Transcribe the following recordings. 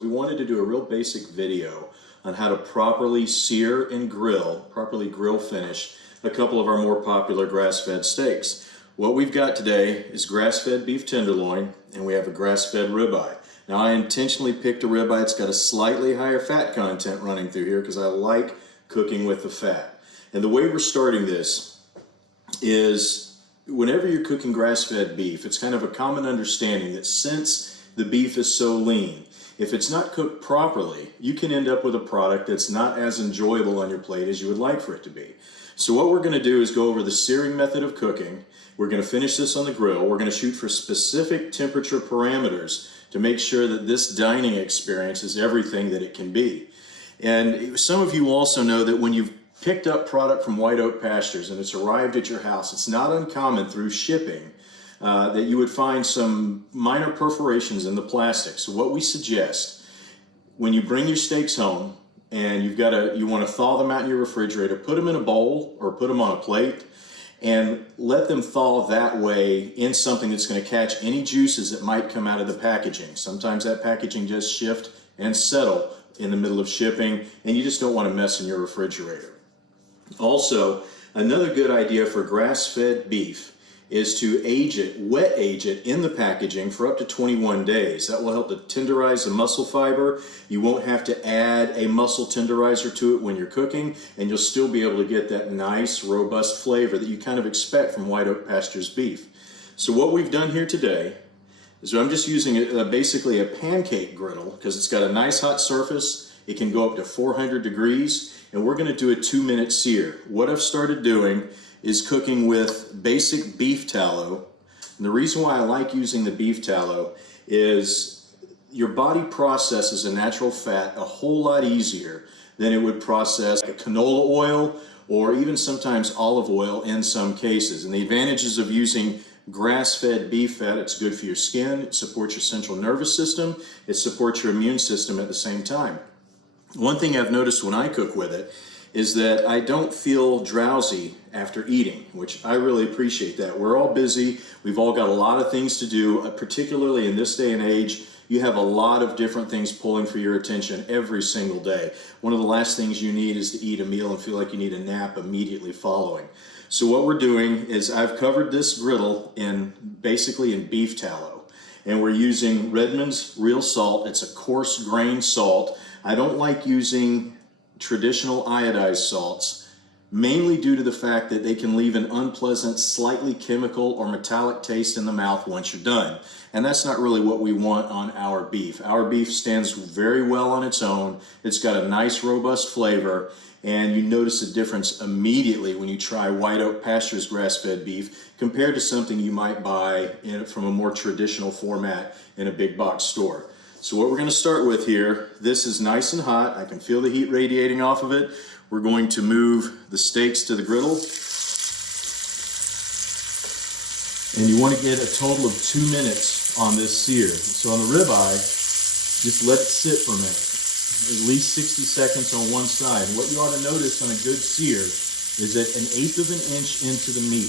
We wanted to do a real basic video on how to properly sear and grill, properly grill finish a couple of our more popular grass-fed steaks. What we've got today is grass-fed beef tenderloin, and we have a grass-fed ribeye. Now I intentionally picked a ribeye. It's got a slightly higher fat content running through here because I like cooking with the fat. And the way we're starting this is whenever you're cooking grass-fed beef, it's kind of a common understanding that since the beef is so lean, if it's not cooked properly, you can end up with a product that's not as enjoyable on your plate as you would like for it to be. So what we're going to do is go over the searing method of cooking. We're going to finish this on the grill. We're going to shoot for specific temperature parameters to make sure that this dining experience is everything that it can be. And some of you also know that when you've picked up product from White Oak Pastures and it's arrived at your house, it's not uncommon through shipping that you would find some minor perforations in the plastic. So what we suggest, when you bring your steaks home and you want to thaw them out in your refrigerator, put them in a bowl or put them on a plate and let them thaw that way in something that's going to catch any juices that might come out of the packaging. Sometimes that packaging does shift and settle in the middle of shipping, and you just don't want to mess in your refrigerator. Also, another good idea for grass-fed beef is to wet age it in the packaging for up to 21 days. That will help to tenderize the muscle fiber. You won't have to add a muscle tenderizer to it when you're cooking, and you'll still be able to get that nice, robust flavor that you kind of expect from White Oak Pastures beef. So what we've done here today is I'm just using basically a pancake griddle because it's got a nice hot surface. It can go up to 400 degrees, and we're gonna do a 2-minute sear. What I've started doing is cooking with basic beef tallow. And the reason why I like using the beef tallow is your body processes a natural fat a whole lot easier than it would process like canola oil or even sometimes olive oil in some cases. And the advantages of using grass-fed beef fat, it's good for your skin, it supports your central nervous system, it supports your immune system at the same time. One thing I've noticed when I cook with it is that I don't feel drowsy after eating, which I really appreciate that. We're all busy. We've all got a lot of things to do, particularly in this day and age. You have a lot of different things pulling for your attention every single day. One of the last things you need is to eat a meal and feel like you need a nap immediately following. So what we're doing is I've covered this griddle basically in beef tallow, and we're using Redmond's real salt. It's a coarse grain salt. I don't like using traditional iodized salts, mainly due to the fact that they can leave an unpleasant, slightly chemical or metallic taste in the mouth once you're done. And that's not really what we want on our beef. Our beef stands very well on its own. It's got a nice, robust flavor, and you notice a difference immediately when you try White Oak Pastures grass-fed beef compared to something you might buy from a more traditional format in a big box store. So what we're going to start with here, this is nice and hot. I can feel the heat radiating off of it. We're going to move the steaks to the griddle. And you want to get a total of 2 minutes on this sear. So on the ribeye, just let it sit for a minute. At least 60 seconds on one side. And what you ought to notice on a good sear is that 1/8 of an inch into the meat,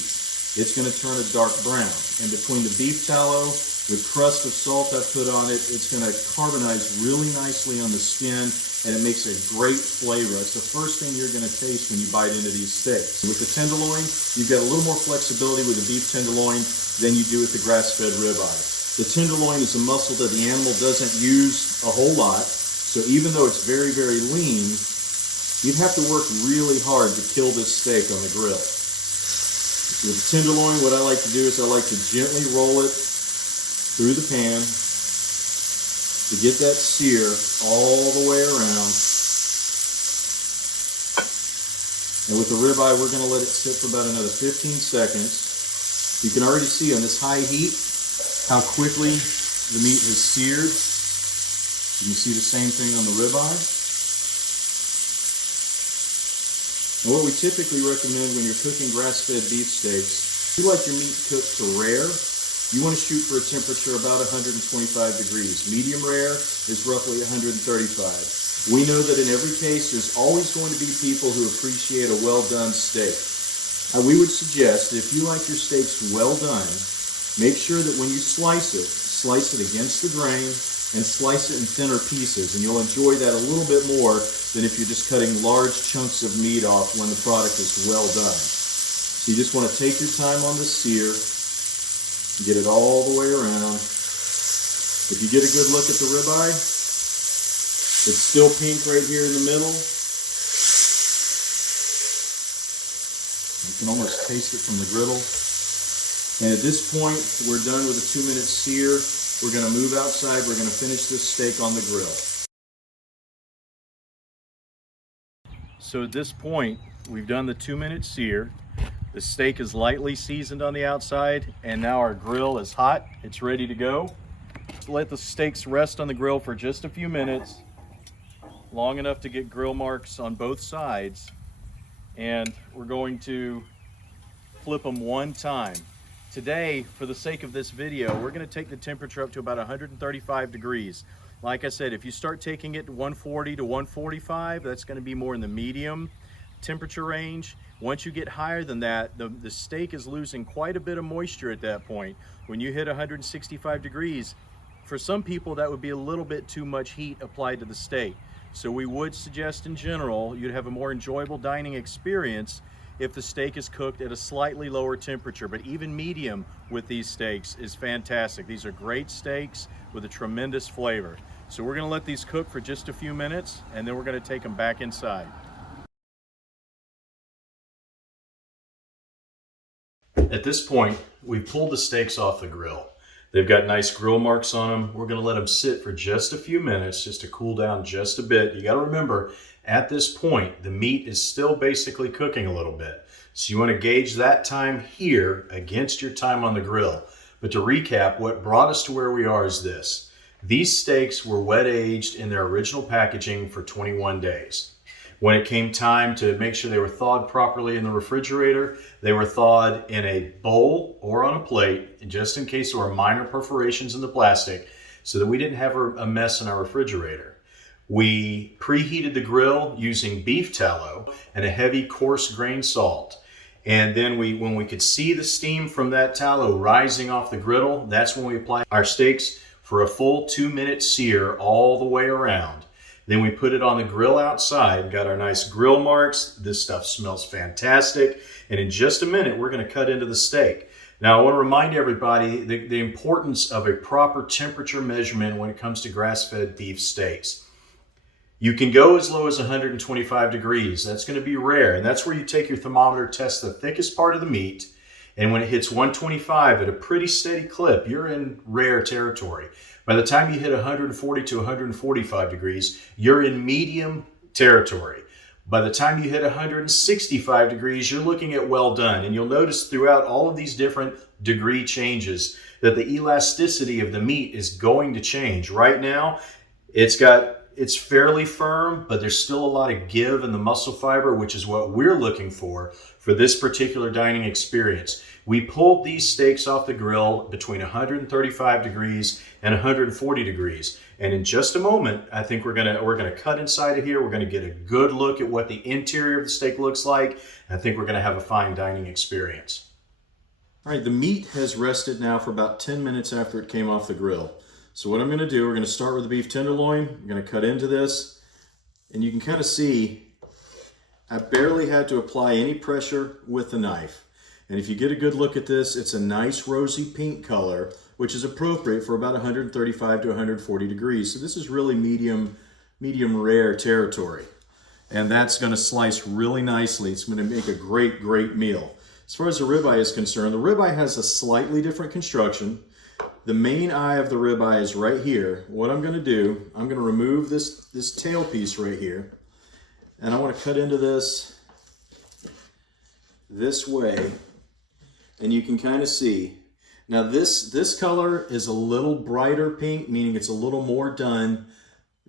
it's going to turn a dark brown. And between the beef tallow, the crust of salt I've put on it, it's going to carbonize really nicely on the skin, and it makes a great flavor. It's the first thing you're going to taste when you bite into these steaks. With the tenderloin, you've got a little more flexibility with the beef tenderloin than you do with the grass-fed ribeye. The tenderloin is a muscle that the animal doesn't use a whole lot, so even though it's very, very lean, you'd have to work really hard to kill this steak on the grill. With the tenderloin, what I like to do is I like to gently roll it through the pan to get that sear all the way around. And with the ribeye, we're going to let it sit for about another 15 seconds. You can already see on this high heat how quickly the meat has seared. You can see the same thing on the ribeye. And what we typically recommend when you're cooking grass-fed beef steaks, if you like your meat cooked to rare, you want to shoot for a temperature about 125 degrees. Medium rare is roughly 135. We know that in every case, there's always going to be people who appreciate a well-done steak. We would suggest that if you like your steaks well done, make sure that when you slice it against the grain and slice it in thinner pieces, and you'll enjoy that a little bit more than if you're just cutting large chunks of meat off when the product is well done. So you just want to take your time on the sear, get it all the way around. If you get a good look at the ribeye, it's still pink right here in the middle. You can almost taste it from the griddle. And at this point, we're done with a 2-minute sear. We're going to move outside. We're going to finish this steak on the grill. So at this point, we've done the 2-minute sear. The steak is lightly seasoned on the outside, and now our grill is hot. It's ready to go. Let the steaks rest on the grill for just a few minutes, long enough to get grill marks on both sides. And we're going to flip them one time. Today, for the sake of this video, we're going to take the temperature up to about 135 degrees. Like I said, if you start taking it to 140 to 145, that's going to be more in the medium temperature range. Once you get higher than that, the steak is losing quite a bit of moisture at that point. When you hit 165 degrees, for some people that would be a little bit too much heat applied to the steak. So we would suggest in general, you'd have a more enjoyable dining experience if the steak is cooked at a slightly lower temperature, but even medium with these steaks is fantastic. These are great steaks with a tremendous flavor. So we're gonna let these cook for just a few minutes, and then we're gonna take them back inside. At this point, we've pulled the steaks off the grill. They've got nice grill marks on them. We're gonna let them sit for just a few minutes, just to cool down just a bit. You gotta remember, at this point, the meat is still basically cooking a little bit. So you want to gauge that time here against your time on the grill. But to recap, what brought us to where we are is this. These steaks were wet aged in their original packaging for 21 days. When it came time to make sure they were thawed properly in the refrigerator, they were thawed in a bowl or on a plate, just in case there were minor perforations in the plastic, so that we didn't have a mess in our refrigerator. We preheated the grill using beef tallow and a heavy coarse grain salt. And then when we could see the steam from that tallow rising off the griddle, that's when we applied our steaks for a full 2-minute sear all the way around. Then we put it on the grill outside, got our nice grill marks. This stuff smells fantastic. And in just a minute, we're going to cut into the steak. Now, I want to remind everybody the importance of a proper temperature measurement when it comes to grass-fed beef steaks. You can go as low as 125 degrees. That's going to be rare. And that's where you take your thermometer, test the thickest part of the meat. And when it hits 125 at a pretty steady clip, you're in rare territory. By the time you hit 140 to 145 degrees, you're in medium territory. By the time you hit 165 degrees, you're looking at well done. And you'll notice throughout all of these different degree changes that the elasticity of the meat is going to change. Right now, it's fairly firm, but there's still a lot of give in the muscle fiber, which is what we're looking for this particular dining experience. We pulled these steaks off the grill between 135 degrees and 140 degrees. And in just a moment, I think we're gonna cut inside of here. We're gonna get a good look at what the interior of the steak looks like. And I think we're gonna have a fine dining experience. All right, the meat has rested now for about 10 minutes after it came off the grill. So what I'm going to do, we're going to start with the beef tenderloin. I'm going to cut into this, and you can kind of see I barely had to apply any pressure with the knife. And if you get a good look at this, it's a nice rosy pink color, which is appropriate for about 135 to 140 degrees. So this is really medium rare territory. And that's going to slice really nicely. It's going to make a great meal. As far as the ribeye is concerned, the ribeye has a slightly different construction. The main eye of the ribeye is right here. What I'm going to do, I'm going to remove this tail piece right here, and I want to cut into this way, and you can kind of see. Now this color is a little brighter pink, meaning it's a little more done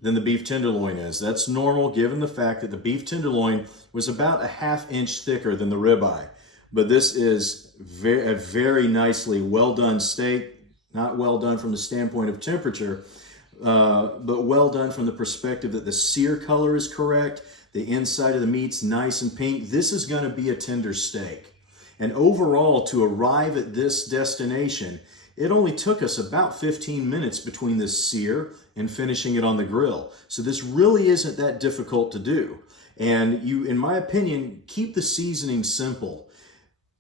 than the beef tenderloin is. That's normal given the fact that the beef tenderloin was about a ½ inch thicker than the ribeye. But this is a very nicely well done steak. Not well done from the standpoint of temperature, but well done from the perspective that the sear color is correct, the inside of the meat's nice and pink. This is going to be a tender steak. And overall, to arrive at this destination, It only took us about 15 minutes between this sear and finishing it on the grill. So this really isn't that difficult to do. And you, in my opinion, keep the seasoning simple.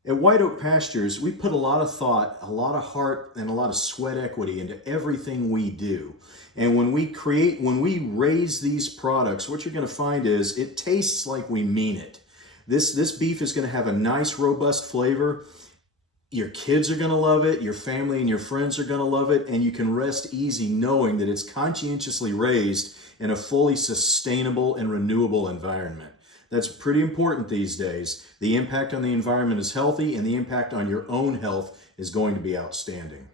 At White Oak Pastures, we put a lot of thought, a lot of heart, and a lot of sweat equity into everything we do. And when we raise these products, what you're going to find is it tastes like we mean it. This beef is going to have a nice, robust flavor. Your kids are going to love it, your family and your friends are going to love it, and you can rest easy knowing that it's conscientiously raised in a fully sustainable and renewable environment. That's pretty important these days. The impact on the environment is healthy, and the impact on your own health is going to be outstanding.